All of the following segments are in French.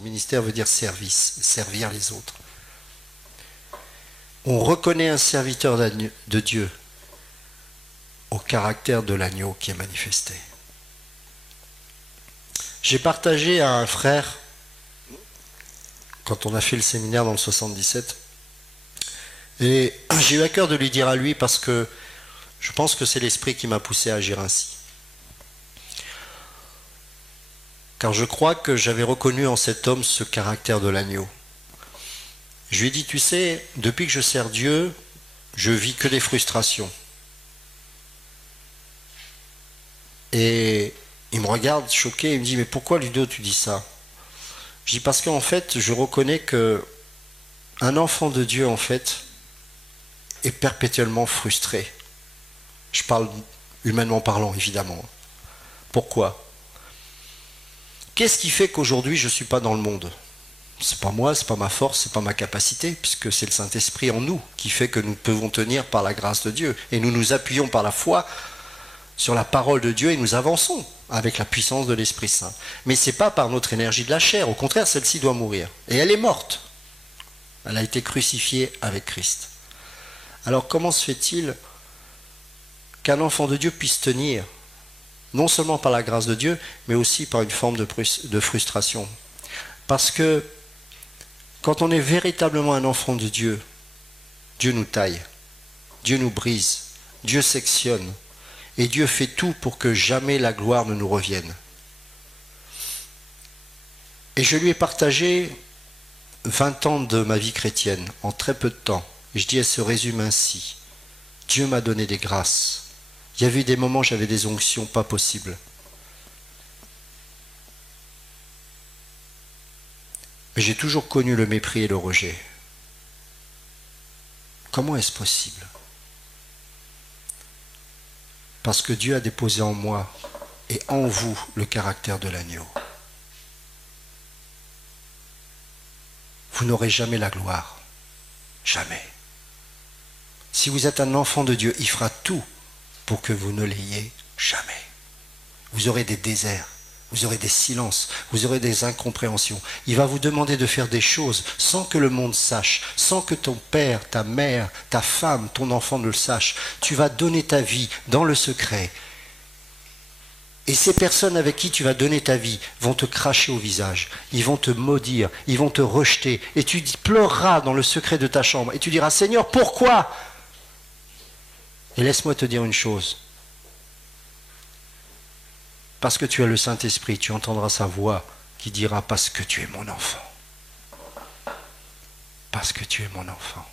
Ministère veut dire service, servir les autres. On reconnaît un serviteur de Dieu au caractère de l'agneau qui est manifesté. J'ai partagé à un frère, quand on a fait le séminaire dans le 77, et j'ai eu à cœur de lui dire à lui parce que je pense que c'est l'esprit qui m'a poussé à agir ainsi. Car je crois que j'avais reconnu en cet homme ce caractère de l'agneau. Je lui ai dit, tu sais, depuis que je sers Dieu, je vis que des frustrations. Et il me regarde choqué, il me dit, mais pourquoi Ludo tu dis ça? Je dis, parce qu'en fait, je reconnais que un enfant de Dieu, en fait, est perpétuellement frustré. Je parle humainement parlant, évidemment. Pourquoi? Qu'est-ce qui fait qu'aujourd'hui je ne suis pas dans le monde? C'est pas moi, c'est pas ma force, c'est pas ma capacité, puisque c'est le Saint-Esprit en nous qui fait que nous pouvons tenir par la grâce de Dieu. Et nous nous appuyons par la foi sur la parole de Dieu et nous avançons avec la puissance de l'Esprit Saint. Mais ce n'est pas par notre énergie de la chair, au contraire, celle-ci doit mourir. Et elle est morte. Elle a été crucifiée avec Christ. Alors comment se fait-il qu'un enfant de Dieu puisse tenir, non seulement par la grâce de Dieu, mais aussi par une forme de frustration? Parce que quand on est véritablement un enfant de Dieu, Dieu nous taille, Dieu nous brise, Dieu sectionne, et Dieu fait tout pour que jamais la gloire ne nous revienne. Et je lui ai partagé 20 ans de ma vie chrétienne en très peu de temps. Et je dis, elle se résume ainsi. Dieu m'a donné des grâces. Il y avait eu des moments où j'avais des onctions pas possibles. Mais j'ai toujours connu le mépris et le rejet. Comment est-ce possible? Parce que Dieu a déposé en moi et en vous le caractère de l'agneau. Vous n'aurez jamais la gloire. Jamais. Si vous êtes un enfant de Dieu, il fera tout pour que vous ne l'ayez jamais. Vous aurez des déserts. Vous aurez des silences, vous aurez des incompréhensions. Il va vous demander de faire des choses sans que le monde sache, sans que ton père, ta mère, ta femme, ton enfant ne le sache. Tu vas donner ta vie dans le secret. Et ces personnes avec qui tu vas donner ta vie vont te cracher au visage, ils vont te maudire, ils vont te rejeter. Et tu pleureras dans le secret de ta chambre et tu diras, Seigneur, pourquoi? Et laisse-moi te dire une chose. Parce que tu as le Saint-Esprit, tu entendras sa voix qui dira « Parce que tu es mon enfant. Parce que tu es mon enfant. »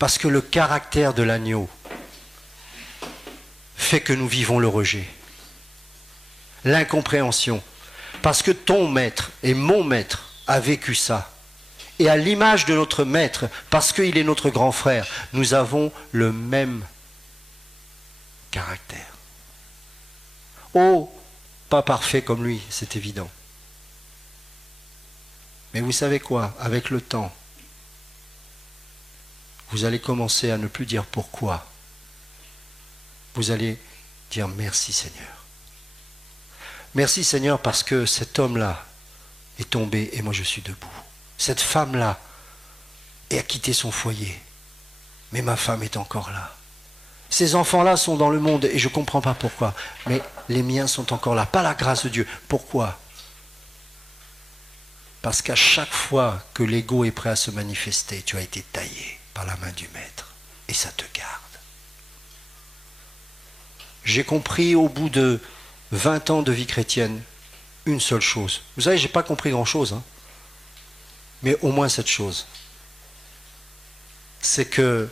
Parce que le caractère de l'agneau fait que nous vivons le rejet, l'incompréhension. Parce que ton maître et mon maître a vécu ça. Et à l'image de notre maître, parce qu'il est notre grand frère, nous avons le même caractère. Oh, pas parfait comme lui, c'est évident. Mais vous savez quoi? Avec le temps, vous allez commencer à ne plus dire pourquoi. Vous allez dire merci Seigneur. Merci Seigneur parce que cet homme-là est tombé et moi je suis debout. Cette femme-là a quitté son foyer, mais ma femme est encore là. Ces enfants-là sont dans le monde et je ne comprends pas pourquoi. Mais les miens sont encore là. Pas la grâce de Dieu. Pourquoi? Parce qu'à chaque fois que l'ego est prêt à se manifester, tu as été taillé par la main du Maître. Et ça te garde. J'ai compris au bout de 20 ans de vie chrétienne une seule chose. Vous savez, je n'ai pas compris grand-chose. Hein, mais au moins cette chose. C'est que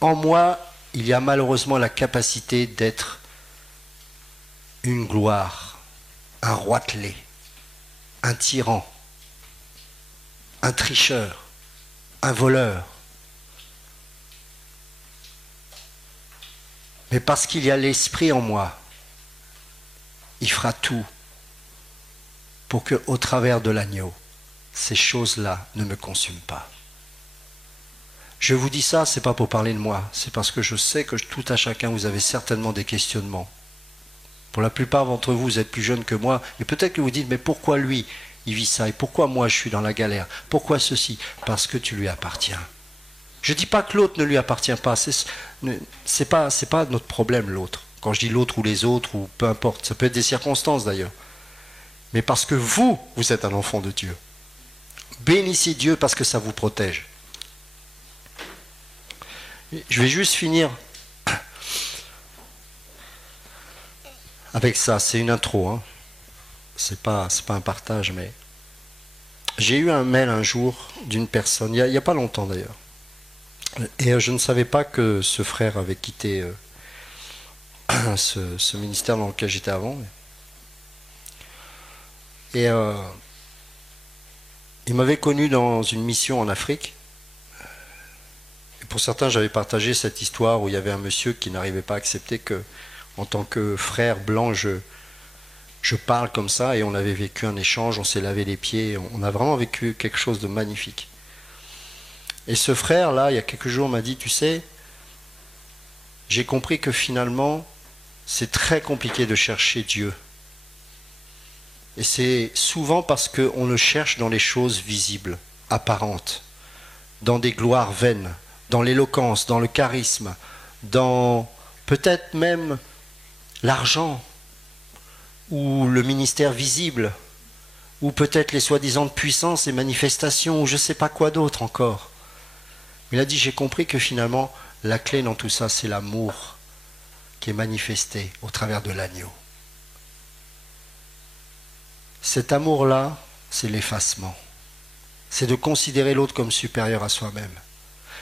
en moi, il y a malheureusement la capacité d'être une gloire, un roitelet, un tyran, un tricheur, un voleur. Mais parce qu'il y a l'Esprit en moi, il fera tout pour que, au travers de l'agneau, ces choses-là ne me consument pas. Je vous dis ça, ce n'est pas pour parler de moi, c'est parce que je sais que tout à chacun, vous avez certainement des questionnements. Pour la plupart d'entre vous, vous êtes plus jeunes que moi, et peut-être que vous dites, mais pourquoi lui, il vit ça, et pourquoi moi, je suis dans la galère? Pourquoi ceci? Parce que tu lui appartiens. Je ne dis pas que l'autre ne lui appartient pas, c'est pas notre problème, l'autre. Quand je dis l'autre ou les autres, ou peu importe, ça peut être des circonstances d'ailleurs. Mais parce que vous êtes un enfant de Dieu. Bénissez Dieu parce que ça vous protège. Je vais juste finir avec ça, c'est une intro, hein. C'est pas un partage, mais j'ai eu un mail un jour d'une personne, il n'y a pas longtemps d'ailleurs, et je ne savais pas que ce frère avait quitté ce ministère dans lequel j'étais avant. Et il m'avait connu dans une mission en Afrique. Et pour certains, j'avais partagé cette histoire où il y avait un monsieur qui n'arrivait pas à accepter que, en tant que frère blanc, je parle comme ça, et on avait vécu un échange, on s'est lavé les pieds, on a vraiment vécu quelque chose de magnifique. Et ce frère-là, il y a quelques jours, m'a dit, tu sais, j'ai compris que finalement, c'est très compliqué de chercher Dieu. Et c'est souvent parce qu'on le cherche dans les choses visibles, apparentes, dans des gloires vaines, dans l'éloquence, dans le charisme, dans peut-être même l'argent, ou le ministère visible, ou peut-être les soi-disant puissances et manifestations, ou je ne sais pas quoi d'autre encore. Mais il a dit, j'ai compris que finalement, la clé dans tout ça, c'est l'amour qui est manifesté au travers de l'agneau. Cet amour-là, c'est l'effacement. C'est de considérer l'autre comme supérieur à soi-même.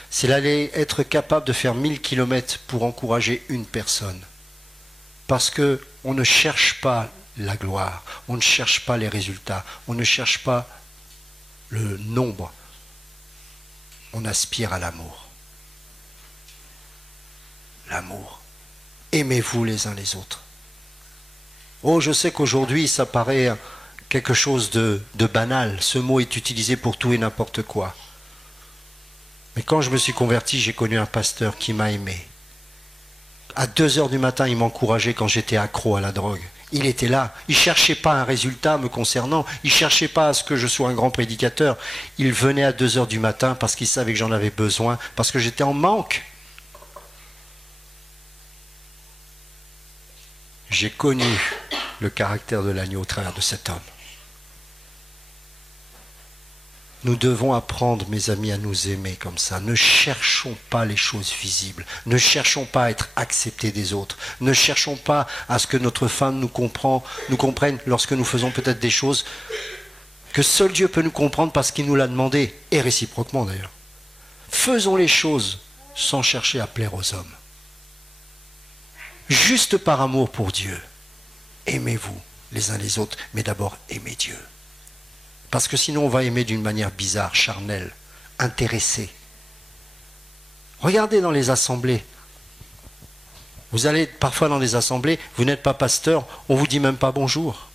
C'est d'aller être capable de faire 1000 kilomètres pour encourager une personne. Parce qu'on ne cherche pas la gloire, on ne cherche pas les résultats, on ne cherche pas le nombre. On aspire à l'amour. L'amour. Aimez-vous les uns les autres. Oh, je sais qu'aujourd'hui, ça paraît quelque chose de banal. Ce mot est utilisé pour tout et n'importe quoi. Mais quand je me suis converti, j'ai connu un pasteur qui m'a aimé. À 2 heures du matin, il m'encourageait quand j'étais accro à la drogue. Il était là. Il ne cherchait pas un résultat me concernant. Il ne cherchait pas à ce que je sois un grand prédicateur. Il venait à 2 heures du matin parce qu'il savait que j'en avais besoin, parce que j'étais en manque. J'ai connu le caractère de l'agneau au travers de cet homme. Nous devons apprendre, mes amis, à nous aimer comme ça. Ne cherchons pas les choses visibles. Ne cherchons pas à être acceptés des autres. Ne cherchons pas à ce que notre femme nous comprenne lorsque nous faisons peut-être des choses que seul Dieu peut nous comprendre parce qu'il nous l'a demandé, et réciproquement d'ailleurs. Faisons les choses sans chercher à plaire aux hommes. Juste par amour pour Dieu. Aimez-vous les uns les autres, mais d'abord aimez Dieu. Parce que sinon on va aimer d'une manière bizarre, charnelle, intéressée. Regardez dans les assemblées. Vous allez parfois dans des assemblées, vous n'êtes pas pasteur, on ne vous dit même pas bonjour.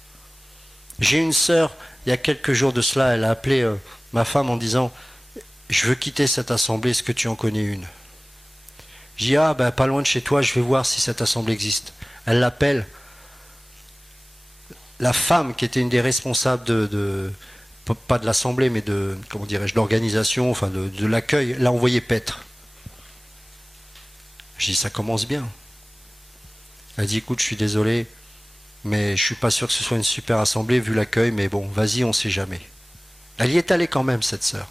J'ai une sœur, il y a quelques jours de cela, elle a appelé ma femme en disant « Je veux quitter cette assemblée, est-ce que tu en connais une ?» J'ai dit « Ah, ben pas loin de chez toi, je vais voir si cette assemblée existe. » Elle l'appelle. La femme qui était une des responsables pas de l'assemblée, mais de, comment dirais-je, l'organisation, enfin de l'accueil, l'a envoyé paître. J'ai dit, ça commence bien. Elle a dit, écoute, je suis désolé, mais je suis pas sûr que ce soit une super assemblée vu l'accueil, mais bon, vas-y, on sait jamais. Elle y est allée quand même, cette sœur.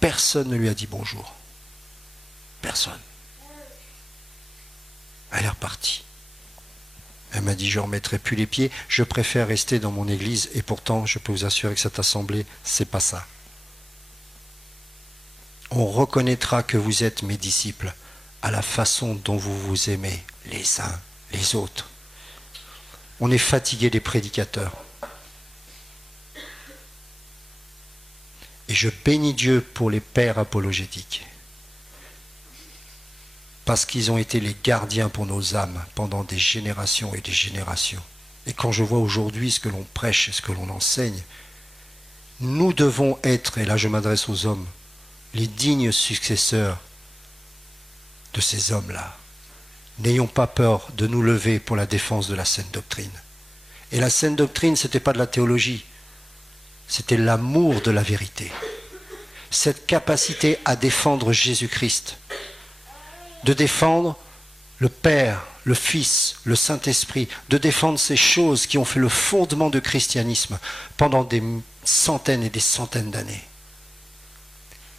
Personne ne lui a dit bonjour. Personne. Elle est repartie. Elle m'a dit, je ne remettrai plus les pieds, je préfère rester dans mon église, et pourtant, je peux vous assurer que cette assemblée, c'est pas ça. On reconnaîtra que vous êtes mes disciples à la façon dont vous vous aimez les uns les autres. On est fatigué des prédicateurs. Et je bénis Dieu pour les pères apologétiques. Parce qu'ils ont été les gardiens pour nos âmes pendant des générations et des générations. Et quand je vois aujourd'hui ce que l'on prêche et ce que l'on enseigne, nous devons être, et là je m'adresse aux hommes, les dignes successeurs de ces hommes-là. n'ayons pas peur de nous lever pour la défense de la saine doctrine. Et la saine doctrine, ce n'était pas de la théologie, c'était l'amour de la vérité. Cette capacité à défendre Jésus-Christ, de défendre le Père, le Fils, le Saint-Esprit, de défendre ces choses qui ont fait le fondement du christianisme pendant des centaines et des centaines d'années.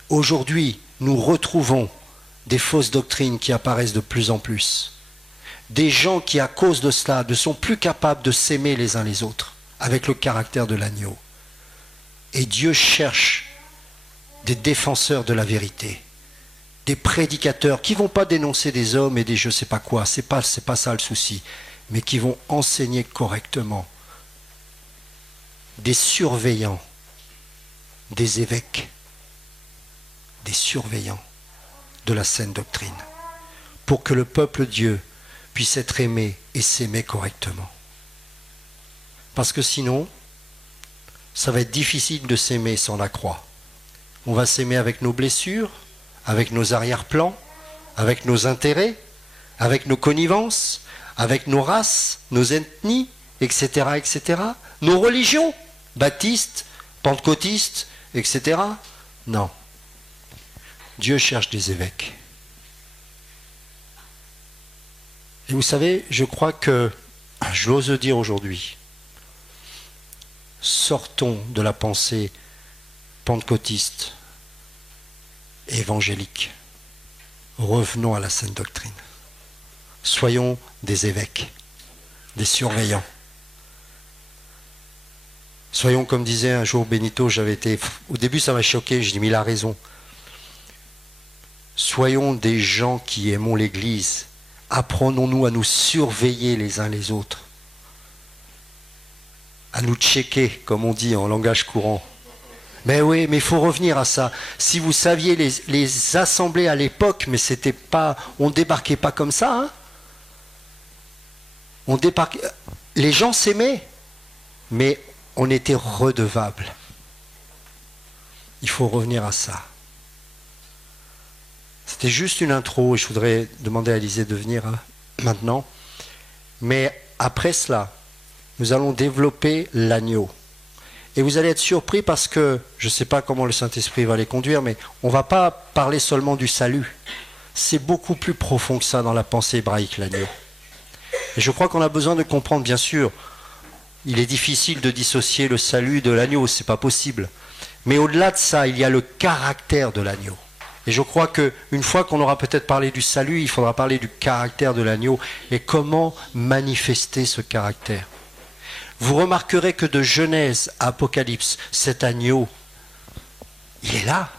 Aujourd'hui, nous retrouvons des fausses doctrines qui apparaissent de plus en plus. Des gens qui, à cause de cela, ne sont plus capables de s'aimer les uns les autres, avec le caractère de l'agneau. Et Dieu cherche des défenseurs de la vérité, des prédicateurs qui ne vont pas dénoncer des hommes et des je ne sais pas quoi, c'est pas ça le souci, mais qui vont enseigner correctement, des surveillants, des évêques, des surveillants de la saine doctrine, pour que le peuple de Dieu puisse être aimé et s'aimer correctement. Parce que sinon, ça va être difficile de s'aimer sans la croix. On va s'aimer avec nos blessures, avec nos arrière-plans, avec nos intérêts, avec nos connivences, avec nos races, nos ethnies, etc., etc., nos religions, baptistes, pentecôtistes, etc. Non. Dieu cherche des évêques. Et vous savez, je crois que, j'ose dire aujourd'hui, sortons de la pensée pentecôtiste et évangélique. Revenons à la saine doctrine. Soyons des évêques, des surveillants. Soyons, comme disait un jour Benito, au début ça m'a choqué, je dis mais il a raison. Soyons des gens qui aimons l'Église. Apprenons-nous à nous surveiller les uns les autres. À nous checker, comme on dit en langage courant. Mais oui, mais il faut revenir à ça. Si vous saviez les assemblées à l'époque, mais c'était pas, on débarquait pas comme ça. Hein. Les gens s'aimaient, mais on était redevables. Il faut revenir à ça. C'était juste une intro et je voudrais demander à Alizé de venir maintenant. Mais après cela, nous allons développer l'agneau. Et vous allez être surpris parce que, je ne sais pas comment le Saint-Esprit va les conduire, mais on ne va pas parler seulement du salut. C'est beaucoup plus profond que ça dans la pensée hébraïque, l'agneau. Et je crois qu'on a besoin de comprendre, bien sûr, il est difficile de dissocier le salut de l'agneau, ce n'est pas possible. Mais au-delà de ça, il y a le caractère de l'agneau. Et je crois qu'une fois qu'on aura peut-être parlé du salut, il faudra parler du caractère de l'agneau et comment manifester ce caractère. Vous remarquerez que de Genèse à Apocalypse, cet agneau, il est là.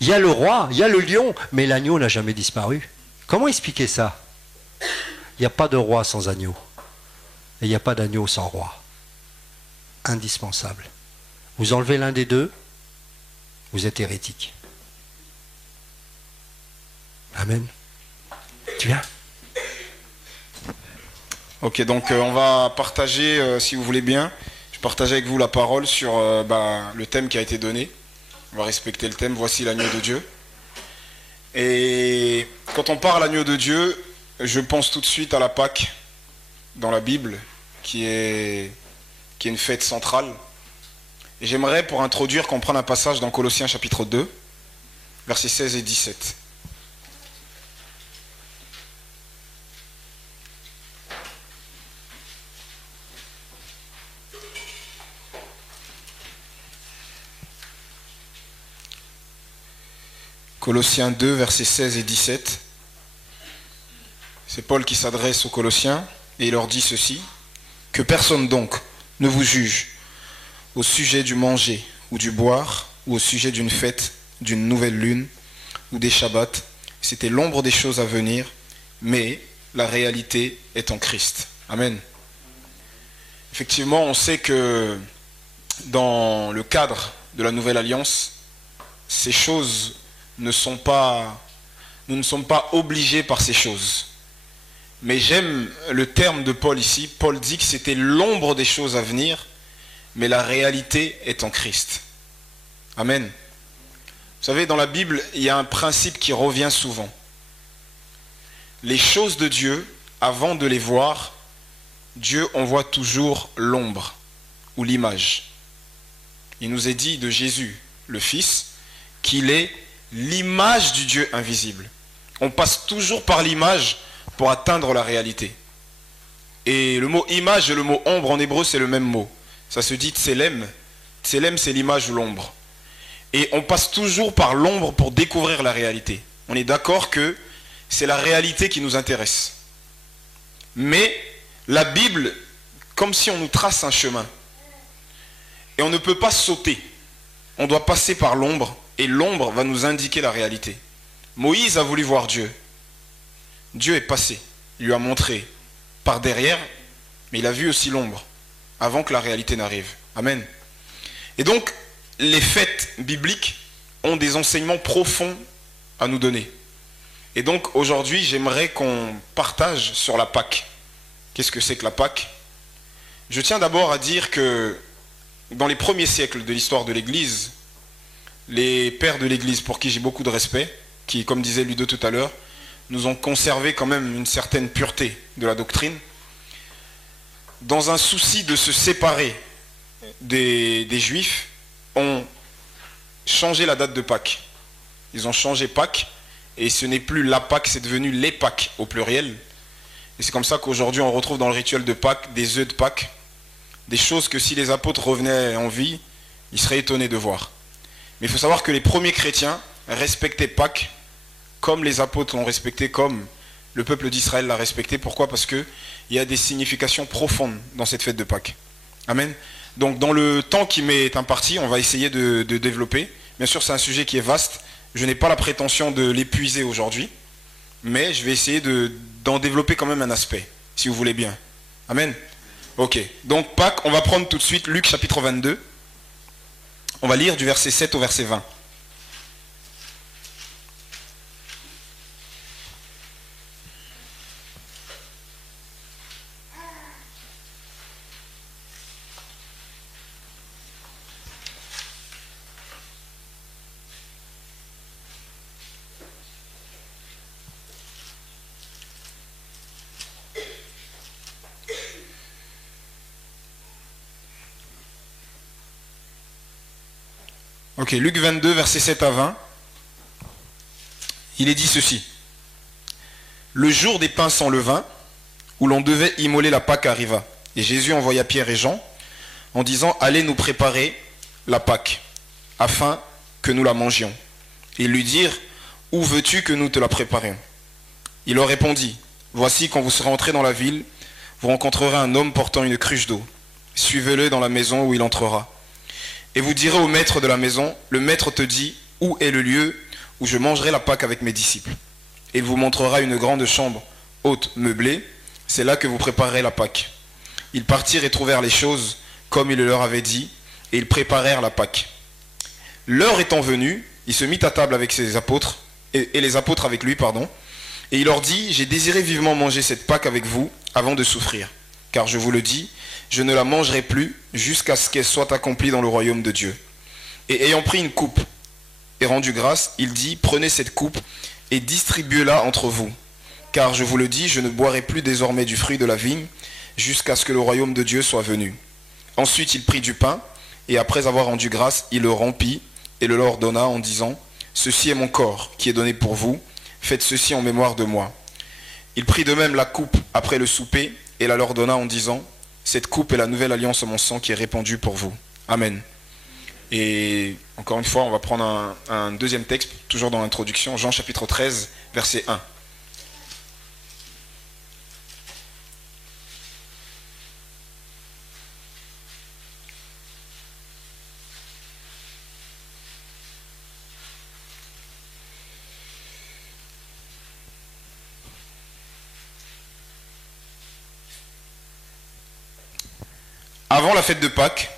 Il y a le roi, il y a le lion, mais l'agneau n'a jamais disparu. Comment expliquer ça? Il n'y a pas de roi sans agneau. Et il n'y a pas d'agneau sans roi. Indispensable. Vous enlevez l'un des deux, vous êtes hérétique. Amen. Tu viens? Ok, donc on va partager, si vous voulez bien, je partage avec vous la parole sur le thème qui a été donné. On va respecter le thème, voici l'agneau de Dieu. Et quand on parle l'agneau de Dieu, je pense tout de suite à la Pâque dans la Bible, qui est une fête centrale. Et j'aimerais, pour introduire, qu'on prenne un passage dans Colossiens chapitre 2, versets 16 et 17. Colossiens 2, versets 16 et 17. C'est Paul qui s'adresse aux Colossiens et il leur dit ceci. Que personne donc ne vous juge au sujet du manger ou du boire ou au sujet d'une fête, d'une nouvelle lune ou des Shabbats. C'était l'ombre des choses à venir, mais la réalité est en Christ. Amen. Effectivement, on sait que dans le cadre de la nouvelle alliance, ces choses nous ne sommes pas obligés par ces choses. Mais j'aime le terme de Paul ici. Paul dit que c'était l'ombre des choses à venir, mais la réalité est en Christ. Amen. Vous savez, dans la Bible, il y a un principe qui revient souvent. les choses de Dieu, avant de les voir, Dieu envoie toujours l'ombre ou l'image. Il nous est dit de Jésus, le Fils, qu'il est l'image du Dieu invisible. On passe toujours par l'image pour atteindre la réalité. Et le mot image et le mot ombre en hébreu, c'est le même mot. Ça se dit tselem. Tselem, c'est l'image ou l'ombre. Et on passe toujours par l'ombre pour découvrir la réalité. On est d'accord que c'est la réalité qui nous intéresse. Mais la Bible, comme si on nous trace un chemin. Et on ne peut pas sauter. On doit passer par l'ombre, et l'ombre va nous indiquer la réalité. Moïse a voulu voir Dieu. Dieu est passé. Il lui a montré par derrière, mais il a vu aussi l'ombre, avant que la réalité n'arrive. Amen. Et donc, les fêtes bibliques ont des enseignements profonds à nous donner. Et donc, aujourd'hui, j'aimerais qu'on partage sur la Pâque. Qu'est-ce que c'est que la Pâque? Je tiens d'abord à dire que dans les premiers siècles de l'histoire de l'Église, les pères de l'Église, pour qui j'ai beaucoup de respect, qui, comme disait Ludo tout à l'heure, nous ont conservé quand même une certaine pureté de la doctrine, dans un souci de se séparer des Juifs, ont changé la date de Pâques. Ils ont changé Pâques, et ce n'est plus la Pâque, c'est devenu les Pâques au pluriel. Et c'est comme ça qu'aujourd'hui on retrouve dans le rituel de Pâques des œufs de Pâques, des choses que si les apôtres revenaient en vie, ils seraient étonnés de voir. Mais il faut savoir que les premiers chrétiens respectaient Pâques comme les apôtres l'ont respecté, comme le peuple d'Israël l'a respecté. Pourquoi? Parce qu'il y a des significations profondes dans cette fête de Pâques. Amen. Donc dans le temps qui m'est imparti, on va essayer de développer. Bien sûr, c'est un sujet qui est vaste. Je n'ai pas la prétention de l'épuiser aujourd'hui, mais je vais essayer d'en développer quand même un aspect, si vous voulez bien. Amen. Ok. Donc Pâques, on va prendre tout de suite Luc chapitre 22. On va lire du verset 7 au verset 20. Ok, Luc 22, verset 7 à 20. Il est dit ceci. Le jour des pains sans levain, où l'on devait immoler la Pâque, arriva. Et Jésus envoya Pierre et Jean, en disant, allez nous préparer la Pâque, afin que nous la mangions. Et ils lui dirent, où veux-tu que nous te la préparions? Il leur répondit, voici, quand vous serez entrés dans la ville, vous rencontrerez un homme portant une cruche d'eau. Suivez-le dans la maison où il entrera. Et vous direz au maître de la maison, le maître te dit, où est le lieu où je mangerai la Pâque avec mes disciples? Et il vous montrera une grande chambre haute meublée, c'est là que vous préparerez la Pâque. Ils partirent et trouvèrent les choses comme il leur avait dit, et ils préparèrent la Pâque. L'heure étant venue, il se mit à table avec ses apôtres, et les apôtres avec lui, pardon, et il leur dit, j'ai désiré vivement manger cette Pâque avec vous avant de souffrir, car je vous le dis, je ne la mangerai plus jusqu'à ce qu'elle soit accomplie dans le royaume de Dieu. Et ayant pris une coupe et rendu grâce, il dit, prenez cette coupe et distribuez-la entre vous. Car je vous le dis, je ne boirai plus désormais du fruit de la vigne jusqu'à ce que le royaume de Dieu soit venu. Ensuite, il prit du pain et après avoir rendu grâce, il le rompit et le leur donna en disant, ceci est mon corps qui est donné pour vous, faites ceci en mémoire de moi. Il prit de même la coupe après le souper et la leur donna en disant, cette coupe est la nouvelle alliance en mon sang qui est répandue pour vous. Amen. Et encore une fois, on va prendre un deuxième texte, toujours dans l'introduction, Jean chapitre 13, verset 1. Avant la fête de Pâques,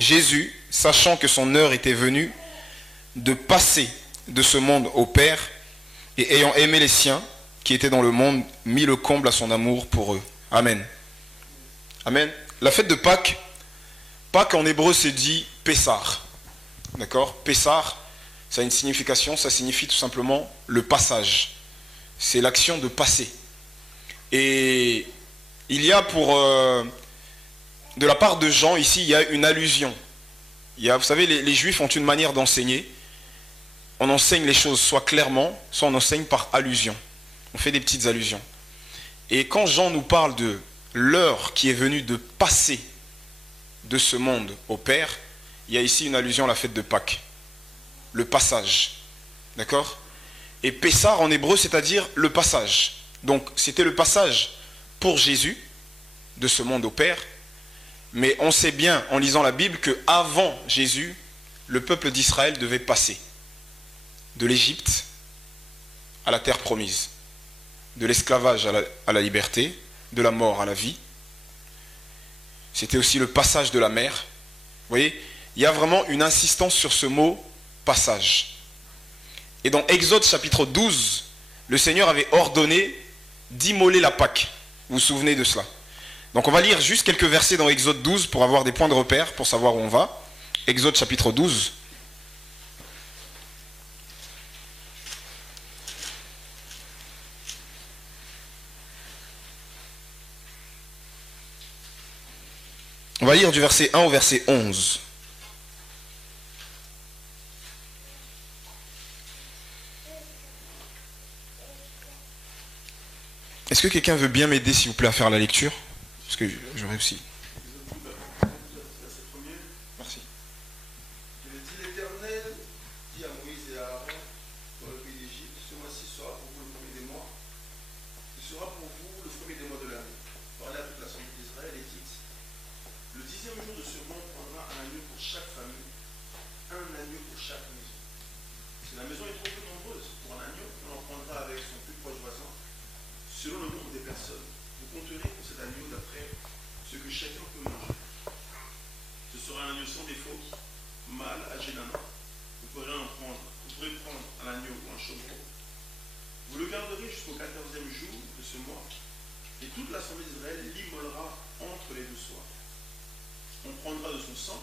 Jésus, sachant que son heure était venue de passer de ce monde au Père, et ayant aimé les siens qui étaient dans le monde, mit le comble à son amour pour eux. Amen. Amen. La fête de Pâques, Pâques en hébreu se dit Pessar. D'accord? Pessar, ça a une signification, ça signifie tout simplement le passage. C'est l'action de passer. Et il y a de la part de Jean, ici, il y a une allusion. Vous savez, les Juifs ont une manière d'enseigner. On enseigne les choses soit clairement, soit on enseigne par allusion. On fait des petites allusions. Et quand Jean nous parle de l'heure qui est venue de passer de ce monde au Père, il y a ici une allusion à la fête de Pâques. Le passage. D'accord? Et Pessar en hébreu, c'est-à-dire le passage. Donc c'était le passage pour Jésus de ce monde au Père. Mais on sait bien en lisant la Bible qu'avant Jésus, le peuple d'Israël devait passer de l'Égypte à la terre promise, de l'esclavage à la liberté, de la mort à la vie. C'était aussi le passage de la mer. Vous voyez, il y a vraiment une insistance sur ce mot passage. Et dans Exode chapitre 12, le Seigneur avait ordonné d'immoler la Pâque. Vous vous souvenez de cela? Donc on va lire juste quelques versets dans Exode 12 pour avoir des points de repère, pour savoir où on va. Exode chapitre 12. On va lire du verset 1 au verset 11. Est-ce que quelqu'un veut bien m'aider, s'il vous plaît, à faire la lecture? Parce que je réussis. Merci. Il dit l'Éternel dit à Moïse et à Aaron dans le pays d'Égypte, ce mois-ci sera pour vous le premier des mois. Ce sera pour vous le premier des mois de l'année. Parlez à toute l'assemblée d'Israël et dites, le 10e jour de ce mois, on prendra un agneau pour chaque famille, un agneau pour chaque maison. Si la maison est trop peu nombreuse pour un agneau, on en prendra avec son plus proche voisin, selon le nombre des personnes. Vous compterez pour cet agneau d'après ce que chacun peut manger. Ce sera un agneau sans défaut, mâle, âgé d'un an. Vous pourrez prendre un agneau ou un chevreau. Vous le garderez jusqu'au 14e jour de ce mois, et toute l'assemblée d'Israël l'immolera entre les deux soirs. On prendra de son sang,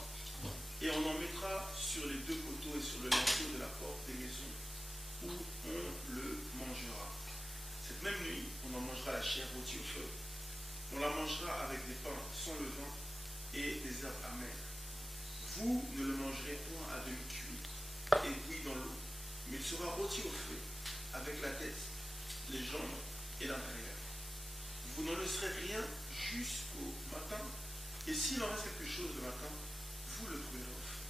et on en mettra sur les deux poteaux et sur le linteau de la porte des maisons, où on le mangera. Cette même nuit, on en mangera la chair rôtie au feu. On la mangera avec des pains sans levain et des herbes amères. Vous ne le mangerez point à demi cuit et bouilli dans l'eau, mais il sera rôti au feu avec la tête, les jambes et l'intérieur. Vous n'en laisserez rien jusqu'au matin, et s'il en reste quelque chose le matin, vous le brûlerez au feu.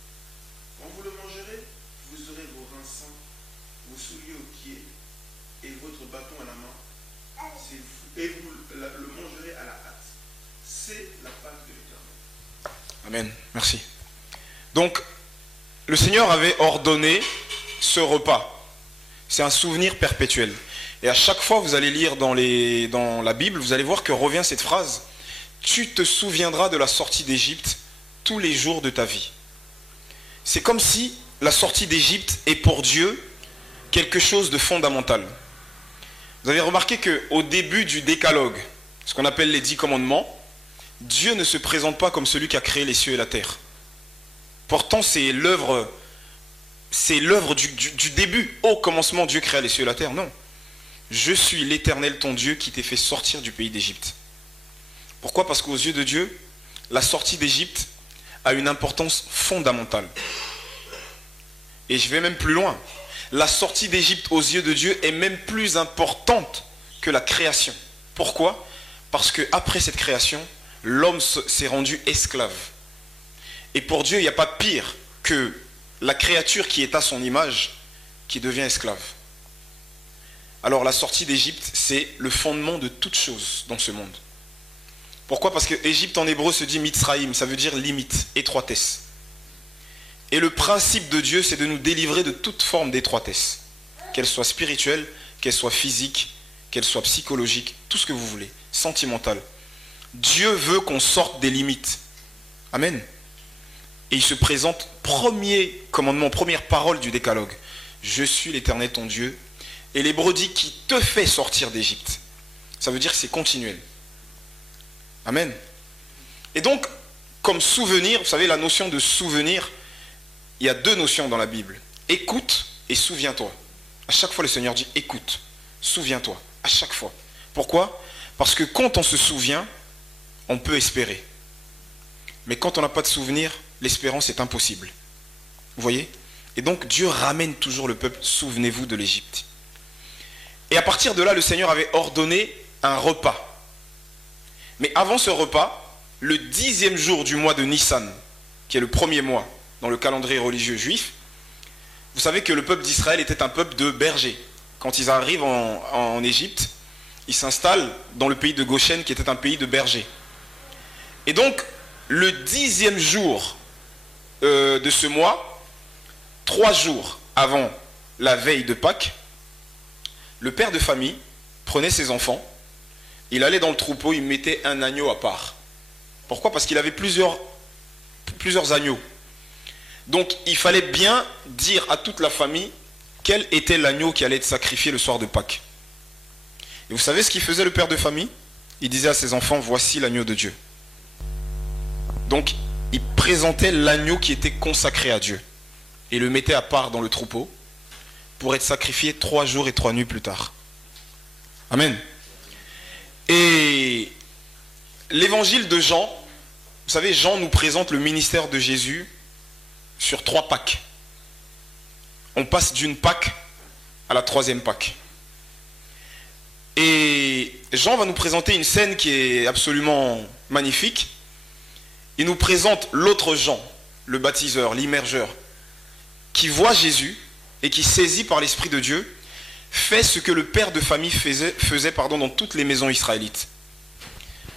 Quand vous le mangerez, vous aurez vos reins sains, vos souliers aux pieds et votre bâton à la main, et vous le mangerez à la hâte. C'est la Pâque de l'Éternel. Amen. Merci. Donc, le Seigneur avait ordonné ce repas. C'est un souvenir perpétuel. Et à chaque fois, vous allez lire dans la Bible, vous allez voir que revient cette phrase. Tu te souviendras de la sortie d'Égypte tous les jours de ta vie. C'est comme si la sortie d'Égypte est pour Dieu quelque chose de fondamental. Vous avez remarqué qu'au début du décalogue, ce qu'on appelle les 10 commandements, Dieu ne se présente pas comme celui qui a créé les cieux et la terre. Pourtant, c'est l'œuvre du début. Au commencement, Dieu créa les cieux et la terre. Non. Je suis l'Éternel ton Dieu qui t'ai fait sortir du pays d'Égypte. Pourquoi? Parce qu'aux yeux de Dieu, la sortie d'Égypte a une importance fondamentale. Et je vais même plus loin. La sortie d'Égypte aux yeux de Dieu est même plus importante que la création. Pourquoi? Parce qu'après cette création, l'homme s'est rendu esclave. Et pour Dieu, il n'y a pas pire que la créature qui est à son image, qui devient esclave. Alors la sortie d'Égypte, c'est le fondement de toute chose dans ce monde. Pourquoi? Parce que Égypte en hébreu se dit Mitzraïm, ça veut dire limite, étroitesse. Et le principe de Dieu, c'est de nous délivrer de toute forme d'étroitesse. Qu'elle soit spirituelle, qu'elle soit physique, qu'elle soit psychologique, tout ce que vous voulez, sentimentale. Dieu veut qu'on sorte des limites. Amen. Et il se présente, premier commandement, première parole du décalogue. Je suis l'Éternel ton Dieu. Et l'hébreu dit qui te fait sortir d'Égypte. Ça veut dire que c'est continuel. Amen. Et donc, comme souvenir, vous savez, la notion de souvenir, il y a deux notions dans la Bible. Écoute et souviens-toi. À chaque fois, le Seigneur dit écoute, souviens-toi. À chaque fois. Pourquoi? Parce que quand on se souvient, on peut espérer. Mais quand on n'a pas de souvenir, l'espérance est impossible. Vous voyez? Et donc Dieu ramène toujours le peuple, souvenez-vous de l'Égypte. Et à partir de là, le Seigneur avait ordonné un repas. Mais avant ce repas, le 10e jour du mois de Nissan, qui est le premier mois dans le calendrier religieux juif, vous savez que le peuple d'Israël était un peuple de bergers. Quand ils arrivent en Égypte, ils s'installent dans le pays de Goshen, qui était un pays de bergers. Et donc, le 10e jour de ce mois, 3 jours avant la veille de Pâques, le père de famille prenait ses enfants, il allait dans le troupeau, il mettait un agneau à part. Pourquoi? Parce qu'il avait plusieurs agneaux. Donc il fallait bien dire à toute la famille quel était l'agneau qui allait être sacrifié le soir de Pâques. Et vous savez ce qu'il faisait le père de famille? Il disait à ses enfants, voici l'agneau de Dieu. Donc il présentait l'agneau qui était consacré à Dieu et le mettait à part dans le troupeau pour être sacrifié 3 jours et 3 nuits plus tard. Amen. Et l'évangile de Jean, vous savez, Jean nous présente le ministère de Jésus sur 3 Pâques. On passe d'une Pâque à la 3e Pâque. Et Jean va nous présenter une scène qui est absolument magnifique. Il nous présente l'autre Jean, le baptiseur, l'immergeur, qui voit Jésus et qui, saisi par l'Esprit de Dieu, fait ce que le père de famille faisait dans toutes les maisons israélites.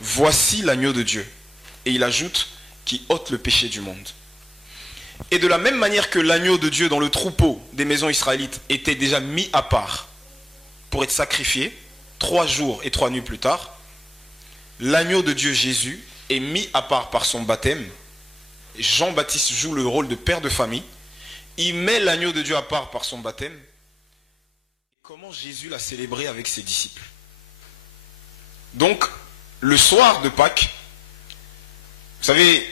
Voici l'agneau de Dieu. Et il ajoute, qui ôte le péché du monde. Et de la même manière que l'agneau de Dieu dans le troupeau des maisons israélites était déjà mis à part pour être sacrifié 3 jours et 3 nuits plus tard, l'agneau de Dieu Jésus est mis à part par son baptême. Jean-Baptiste joue le rôle de père de famille. Il met l'agneau de Dieu à part par son baptême. Comment Jésus l'a célébré avec ses disciples? Donc, le soir de Pâques, vous savez,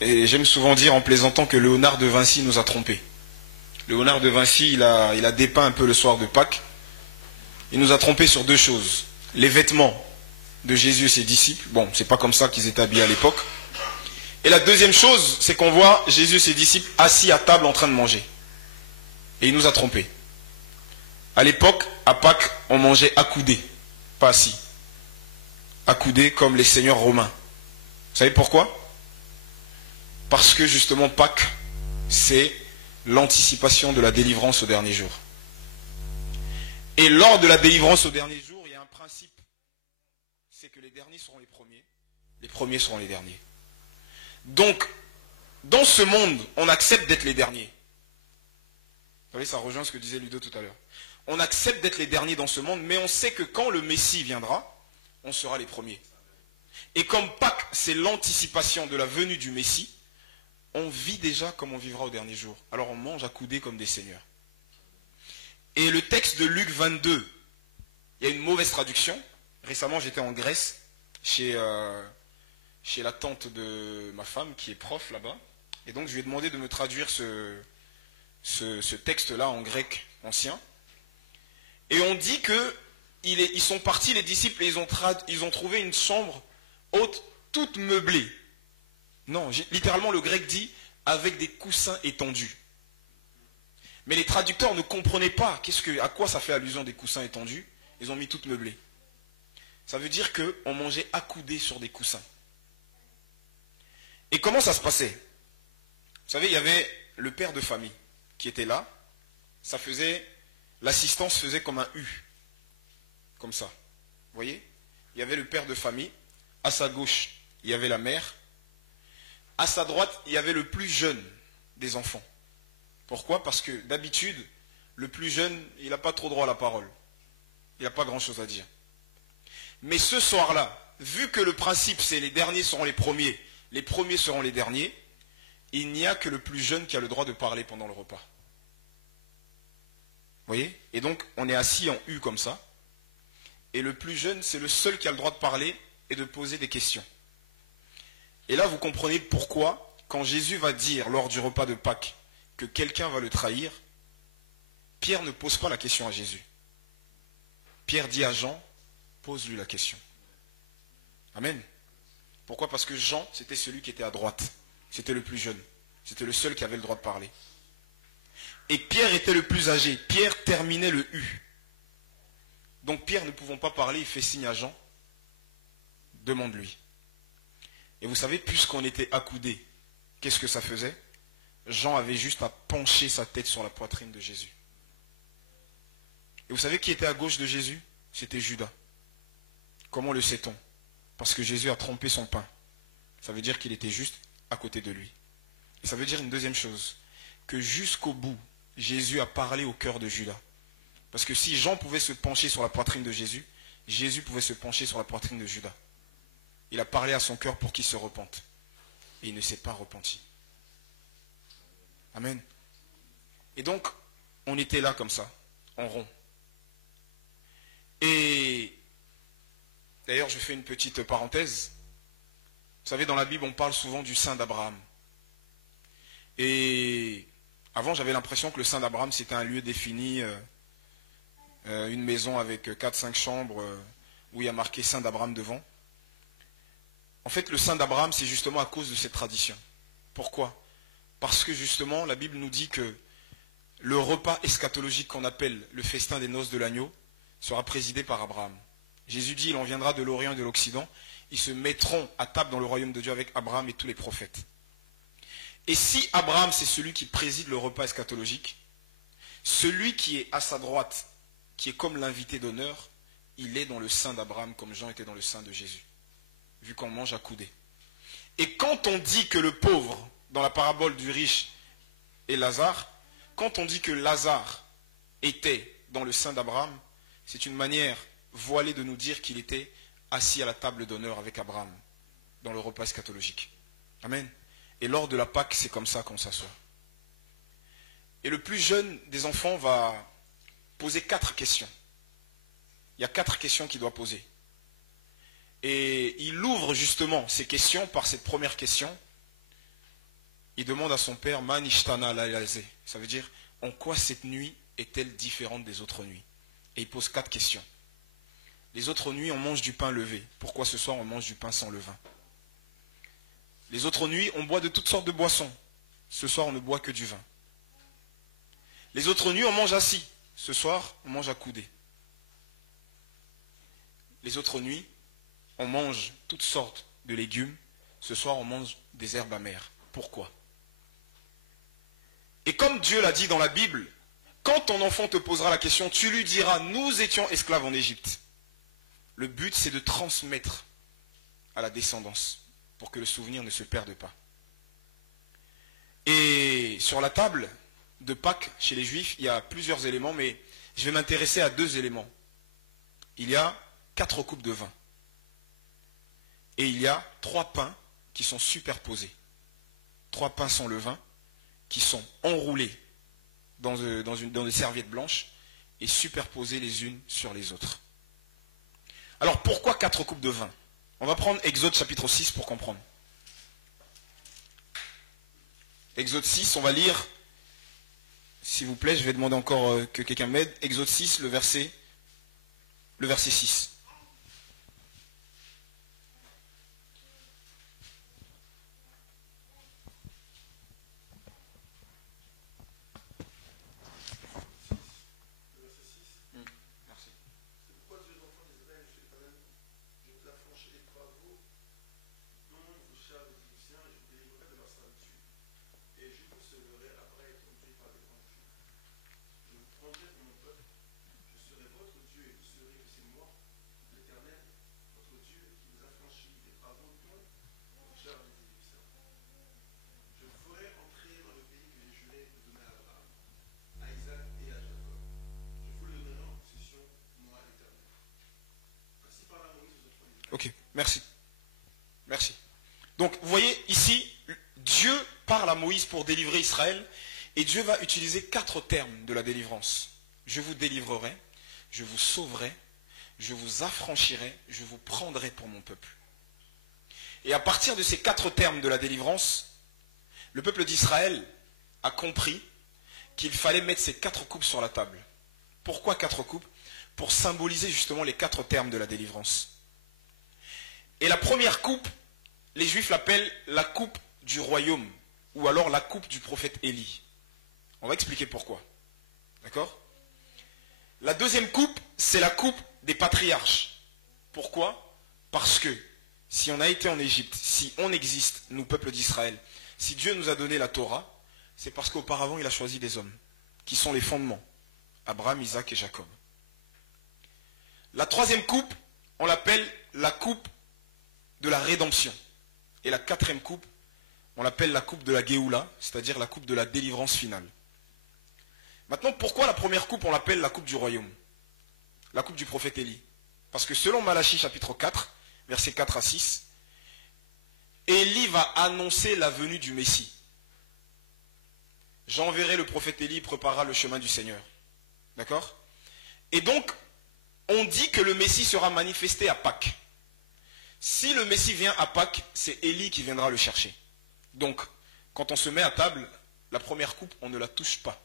j'aime souvent dire en plaisantant que Léonard de Vinci nous a trompés. Léonard de Vinci, il a dépeint un peu le soir de Pâques. Il nous a trompés sur 2 choses. Les vêtements de Jésus et ses disciples. Bon, c'est pas comme ça qu'ils étaient habillés à l'époque. Et la deuxième chose, c'est qu'on voit Jésus et ses disciples assis à table en train de manger. Et il nous a trompés. À l'époque, à Pâques, on mangeait accoudé, pas assis. Accoudé comme les seigneurs romains. Vous savez pourquoi? Parce que justement Pâques, c'est l'anticipation de la délivrance au dernier jour. Et lors de la délivrance au dernier jour, il y a un principe. C'est que les derniers seront les premiers seront les derniers. Donc, dans ce monde, on accepte d'être les derniers. Vous savez, ça rejoint ce que disait Ludo tout à l'heure. On accepte d'être les derniers dans ce monde, mais on sait que quand le Messie viendra, on sera les premiers. Et comme Pâques, c'est l'anticipation de la venue du Messie, on vit déjà comme on vivra au dernier jour. Alors on mange accoudés comme des seigneurs. Et le texte de Luc 22, il y a une mauvaise traduction. Récemment, j'étais en Grèce, chez la tante de ma femme, qui est prof là-bas. Et donc, je lui ai demandé de me traduire ce texte-là en grec ancien. Et on dit qu'ils sont partis, les disciples, et ils ont trouvé une chambre haute, toute meublée. Non, littéralement, le grec dit « avec des coussins étendus ». Mais les traducteurs ne comprenaient pas à quoi ça fait allusion des coussins étendus. Ils ont mis toutes meublées. Ça veut dire qu'on mangeait accoudés sur des coussins. Et comment ça se passait? Vous savez, il y avait le père de famille qui était là. L'assistance faisait comme un U. Comme ça. Vous voyez? Il y avait le père de famille. À sa gauche, il y avait la mère. À sa droite, il y avait le plus jeune des enfants. Pourquoi? Parce que d'habitude, le plus jeune, il n'a pas trop droit à la parole. Il n'a pas grand-chose à dire. Mais ce soir-là, vu que le principe c'est les derniers seront les premiers seront les derniers, il n'y a que le plus jeune qui a le droit de parler pendant le repas. Vous voyez? Et donc, on est assis en U comme ça. Et le plus jeune, c'est le seul qui a le droit de parler et de poser des questions. Et là, vous comprenez pourquoi, quand Jésus va dire lors du repas de Pâques que quelqu'un va le trahir, Pierre ne pose pas la question à Jésus. Pierre dit à Jean, pose-lui la question. Amen. Pourquoi? Parce que Jean, c'était celui qui était à droite. C'était le plus jeune. C'était le seul qui avait le droit de parler. Et Pierre était le plus âgé. Pierre terminait le U. Donc Pierre, ne pouvant pas parler, il fait signe à Jean. Demande-lui. Et vous savez, puisqu'on était accoudés, qu'est-ce que ça faisait? Jean avait juste à pencher sa tête sur la poitrine de Jésus. Et vous savez qui était à gauche de Jésus? C'était Judas. Comment le sait-on? Parce que Jésus a trompé son pain. Ça veut dire qu'il était juste à côté de lui. Et ça veut dire une deuxième chose, que jusqu'au bout, Jésus a parlé au cœur de Judas. Parce que si Jean pouvait se pencher sur la poitrine de Jésus, Jésus pouvait se pencher sur la poitrine de Judas. Il a parlé à son cœur pour qu'il se repente. Et il ne s'est pas repenti. Amen. Et donc, on était là comme ça, en rond. Et d'ailleurs, je fais une petite parenthèse. Vous savez, dans la Bible, on parle souvent du sein d'Abraham. Et avant, j'avais l'impression que le sein d'Abraham, c'était un lieu défini, une maison avec 4-5 chambres, où il y a marqué sein d'Abraham devant. En fait, le sein d'Abraham, c'est justement à cause de cette tradition. Pourquoi? Parce que justement, la Bible nous dit que le repas eschatologique qu'on appelle le festin des noces de l'agneau sera présidé par Abraham. Jésus dit, il en viendra de l'Orient et de l'Occident. Ils se mettront à table dans le royaume de Dieu avec Abraham et tous les prophètes. Et si Abraham, c'est celui qui préside le repas eschatologique, celui qui est à sa droite, qui est comme l'invité d'honneur, il est dans le sein d'Abraham comme Jean était dans le sein de Jésus, vu qu'on mange à coudées. Et quand on dit que le pauvre, dans la parabole du riche et Lazare, quand on dit que Lazare était dans le sein d'Abraham, c'est une manière voilée de nous dire qu'il était assis à la table d'honneur avec Abraham, dans le repas eschatologique. Amen. Et lors de la Pâque, c'est comme ça qu'on s'assoit. Et le plus jeune des enfants va poser 4 questions. Il y a 4 questions qu'il doit poser. Et il ouvre justement ces questions par cette première question. Il demande à son père, Man ishtana laylazeh. Ça veut dire, en quoi cette nuit est-elle différente des autres nuits? Et il pose 4 questions. Les autres nuits, on mange du pain levé. Pourquoi ce soir, on mange du pain sans levain? Les autres nuits, on boit de toutes sortes de boissons. Ce soir, on ne boit que du vin. Les autres nuits, on mange assis. Ce soir, on mange accoudé. Les autres nuits, on mange toutes sortes de légumes. Ce soir, on mange des herbes amères. Pourquoi? Et comme Dieu l'a dit dans la Bible, quand ton enfant te posera la question, tu lui diras, nous étions esclaves en Égypte. Le but, c'est de transmettre à la descendance, pour que le souvenir ne se perde pas. Et sur la table de Pâques, chez les Juifs, il y a plusieurs éléments, mais je vais m'intéresser à 2 éléments. Il y a 4 coupes de vin. Et il y a 3 pains qui sont superposés. 3 pains sans levain, qui sont enroulés dans des serviettes blanches et superposés les unes sur les autres. Alors pourquoi 4 coupes de vin? On va prendre Exode chapitre 6 pour comprendre. Exode 6, on va lire, s'il vous plaît, je vais demander encore que quelqu'un m'aide. Exode 6, le verset 6. Merci. C'est pourquoi Dieu, enfants d'Israël, je suis l'Éternel, je vous affranchis des travaux dont vous chargez les Égyptiens, et je vous délivrerai de leur servitude. Et je vous sauverai après être conduit par des grands jours. Je vous prendrai pour mon peuple, je serai votre Dieu, et vous serez aussi moi, l'Éternel, votre Dieu, qui vous affranchit des travaux dont vous chargez les Égyptiens. Je vous ferai entrer dans le pays que j'ai juré de donner à Abraham, à Isaac et à Jacob. Je vous le donnerai en possession, moi, l'Éternel. Ainsi parla Moïse aux enfants d'Israël. Ok, merci. Merci. Donc, vous voyez, ici, Dieu parle à Moïse pour délivrer Israël, et Dieu va utiliser 4 termes de la délivrance. Je vous délivrerai, je vous sauverai, je vous affranchirai, je vous prendrai pour mon peuple. Et à partir de ces 4 termes de la délivrance, le peuple d'Israël a compris qu'il fallait mettre ces 4 coupes sur la table. Pourquoi 4 coupes? Pour symboliser justement les 4 termes de la délivrance. Et la première coupe, les Juifs l'appellent la coupe du royaume, ou alors la coupe du prophète Élie. On va expliquer pourquoi. D'accord? La deuxième coupe, c'est la coupe des patriarches. Pourquoi? Parce que si on a été en Égypte, si on existe, nous, peuple d'Israël, si Dieu nous a donné la Torah, c'est parce qu'auparavant il a choisi des hommes, qui sont les fondements. Abraham, Isaac et Jacob. La troisième coupe, on l'appelle la coupe de la rédemption. Et la quatrième coupe, on l'appelle la coupe de la Géoula, c'est-à-dire la coupe de la délivrance finale. Maintenant, pourquoi la première coupe, on l'appelle la coupe du royaume? La coupe du prophète Élie. Parce que selon Malachie chapitre 4, versets 4 à 6, Élie va annoncer la venue du Messie. J'enverrai le prophète Élie, il préparera le chemin du Seigneur. D'accord? Et donc, on dit que le Messie sera manifesté à Pâques. Si le Messie vient à Pâques, c'est Élie qui viendra le chercher. Donc, quand on se met à table, la première coupe, on ne la touche pas.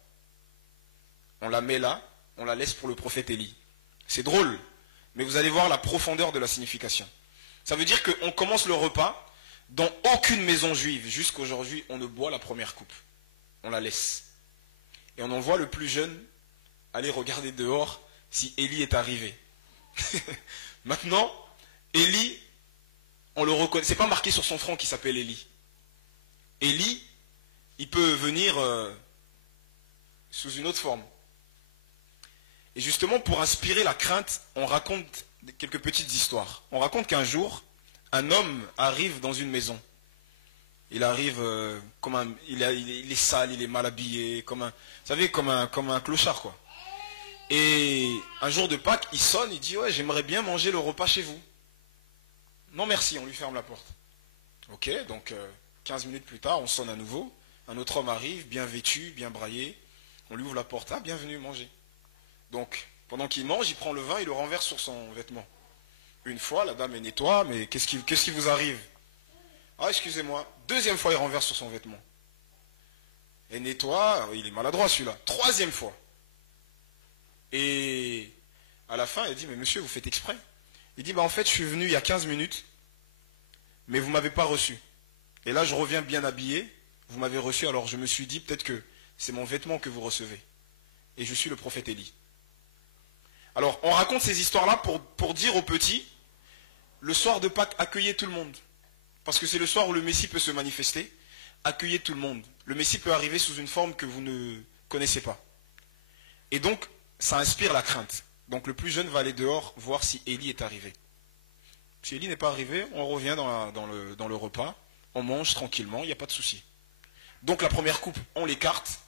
On la met là, on la laisse pour le prophète Élie. C'est drôle, mais vous allez voir la profondeur de la signification. Ça veut dire qu'on commence le repas, dans aucune maison juive, jusqu'aujourd'hui, on ne boit la première coupe. On la laisse. Et on envoie le plus jeune aller regarder dehors si Élie est arrivé. Maintenant, Élie, on le reconnaît. C'est pas marqué sur son front qu'il s'appelle Élie. Élie, il peut venir sous une autre forme. Et justement, pour inspirer la crainte, on raconte quelques petites histoires. On raconte qu'un jour, un homme arrive dans une maison. Il arrive il est sale, il est mal habillé, vous savez, comme un clochard, quoi. Et un jour de Pâques, il sonne, il dit, ouais, j'aimerais bien manger le repas chez vous. Non merci, on lui ferme la porte. Ok, donc 15 minutes plus tard, on sonne à nouveau. Un autre homme arrive, bien vêtu, bien braillé. On lui ouvre la porte, ah, bienvenue, manger. Donc, pendant qu'il mange, il prend le vin, il le renverse sur son vêtement. Une fois, la dame est nettoie, mais qu'est-ce qui vous arrive? Ah, excusez-moi. Deuxième fois, il renverse sur son vêtement. Et nettoie, il est maladroit celui-là. Troisième fois. Et à la fin, il dit, mais monsieur, vous faites exprès? Il dit, bah en fait, je suis venu il y a 15 minutes, mais vous ne m'avez pas reçu. Et là, je reviens bien habillé, vous m'avez reçu, alors je me suis dit, peut-être que c'est mon vêtement que vous recevez. Et je suis le prophète Élie. Alors, on raconte ces histoires-là pour dire aux petits, le soir de Pâques, accueillez tout le monde. Parce que c'est le soir où le Messie peut se manifester. Accueillez tout le monde. Le Messie peut arriver sous une forme que vous ne connaissez pas. Et donc, ça inspire la crainte. Donc le plus jeune va aller dehors voir si Élie est arrivé. Si Élie n'est pas arrivé, on revient dans le repas, on mange tranquillement, il n'y a pas de souci. Donc la première coupe, on l'écarte,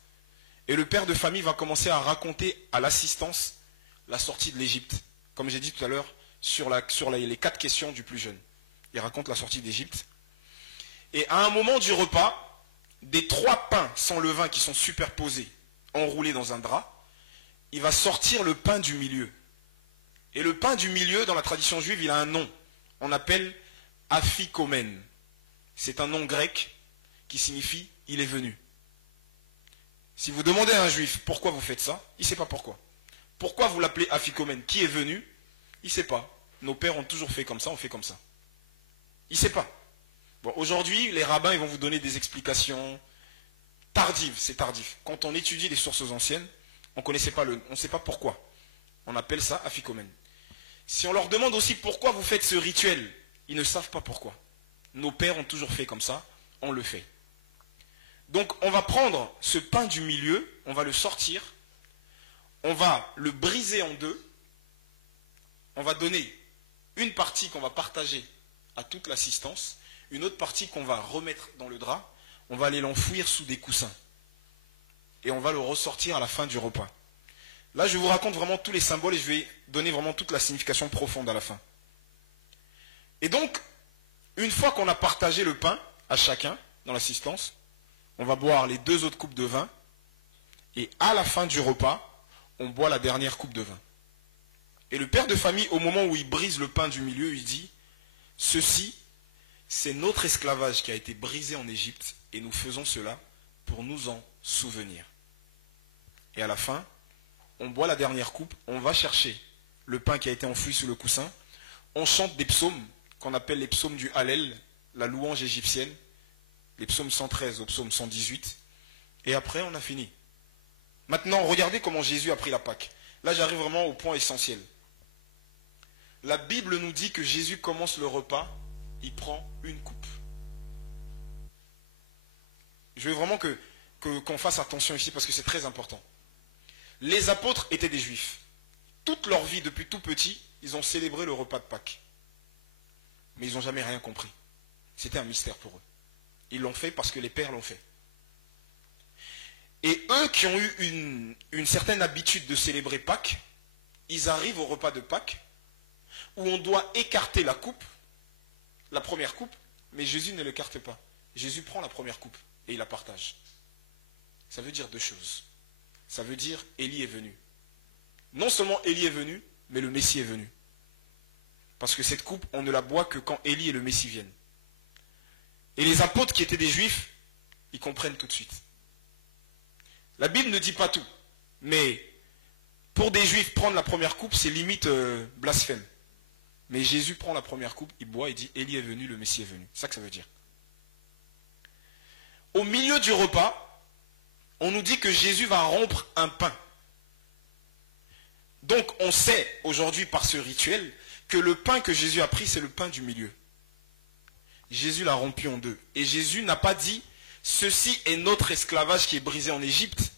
et le père de famille va commencer à raconter à l'assistance la sortie de l'Égypte. Comme j'ai dit tout à l'heure, sur les 4 questions du plus jeune. Il raconte la sortie d'Égypte. Et à un moment du repas, des 3 pains sans levain qui sont superposés, enroulés dans un drap, il va sortir le pain du milieu. Et le pain du milieu, dans la tradition juive, il a un nom. On appelle Afikomen. C'est un nom grec qui signifie « il est venu ». Si vous demandez à un juif pourquoi vous faites ça, il ne sait pas pourquoi. Pourquoi vous l'appelez Afikomen? Qui est venu? Il ne sait pas. Nos pères ont toujours fait comme ça, on fait comme ça. Il ne sait pas. Bon, aujourd'hui, les rabbins ils vont vous donner des explications tardives, c'est tardif. Quand on étudie les sources anciennes, on ne sait pas pourquoi. On appelle ça Afikomen. Si on leur demande aussi pourquoi vous faites ce rituel, ils ne savent pas pourquoi. Nos pères ont toujours fait comme ça, on le fait. Donc on va prendre ce pain du milieu, on va le sortir, on va le briser en deux, on va donner une partie qu'on va partager à toute l'assistance, une autre partie qu'on va remettre dans le drap, on va aller l'enfouir sous des coussins. Et on va le ressortir à la fin du repas. Là, je vous raconte vraiment tous les symboles et je vais donner vraiment toute la signification profonde à la fin. Et donc, une fois qu'on a partagé le pain à chacun dans l'assistance, on va boire les 2 autres coupes de vin et à la fin du repas, on boit la dernière coupe de vin. Et le père de famille, au moment où il brise le pain du milieu, il dit « Ceci, c'est notre esclavage qui a été brisé en Égypte et nous faisons cela pour nous en souvenir. » Et à la fin, on boit la dernière coupe, on va chercher le pain qui a été enfoui sous le coussin, on chante des psaumes qu'on appelle les psaumes du Hallel, la louange égyptienne, les psaumes 113 au psaume 118, et après on a fini. Maintenant, regardez comment Jésus a pris la Pâque. Là, j'arrive vraiment au point essentiel. La Bible nous dit que Jésus commence le repas, il prend une coupe. Je veux vraiment qu'on fasse attention ici parce que c'est très important. Les apôtres étaient des juifs. Toute leur vie, depuis tout petit, ils ont célébré le repas de Pâques. Mais ils n'ont jamais rien compris. C'était un mystère pour eux. Ils l'ont fait parce que les pères l'ont fait. Et eux qui ont eu une certaine habitude de célébrer Pâques, ils arrivent au repas de Pâques où on doit écarter la coupe, la première coupe, mais Jésus ne l'écarte pas. Jésus prend la première coupe et il la partage. Ça veut dire deux choses. Ça veut dire Élie est venu. Non seulement Élie est venu, mais le Messie est venu. Parce que cette coupe, on ne la boit que quand Élie et le Messie viennent. Et les apôtres qui étaient des juifs, ils comprennent tout de suite. La Bible ne dit pas tout, mais pour des juifs, prendre la première coupe, c'est limite blasphème. Mais Jésus prend la première coupe, il boit et dit Élie est venu, le Messie est venu. C'est ça que ça veut dire. Au milieu du repas, on nous dit que Jésus va rompre un pain. Donc on sait aujourd'hui par ce rituel que le pain que Jésus a pris, c'est le pain du milieu. Jésus l'a rompu en deux. Et Jésus n'a pas dit ceci est notre esclavage qui est brisé en Égypte.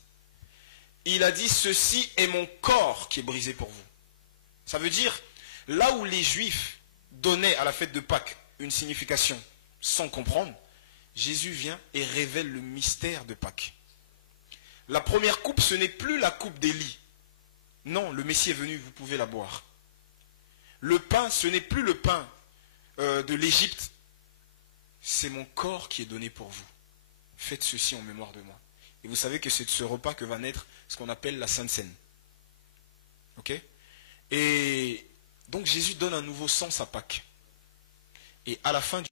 Il a dit ceci est mon corps qui est brisé pour vous. Ça veut dire là où les Juifs donnaient à la fête de Pâques une signification sans comprendre, Jésus vient et révèle le mystère de Pâques. La première coupe, ce n'est plus la coupe d'Élie. Non, le Messie est venu, vous pouvez la boire. Le pain, ce n'est plus le pain de l'Égypte. C'est mon corps qui est donné pour vous. Faites ceci en mémoire de moi. Et vous savez que c'est de ce repas que va naître ce qu'on appelle la Sainte Seine. Ok? Et donc Jésus donne un nouveau sens à Pâques. Et à la fin du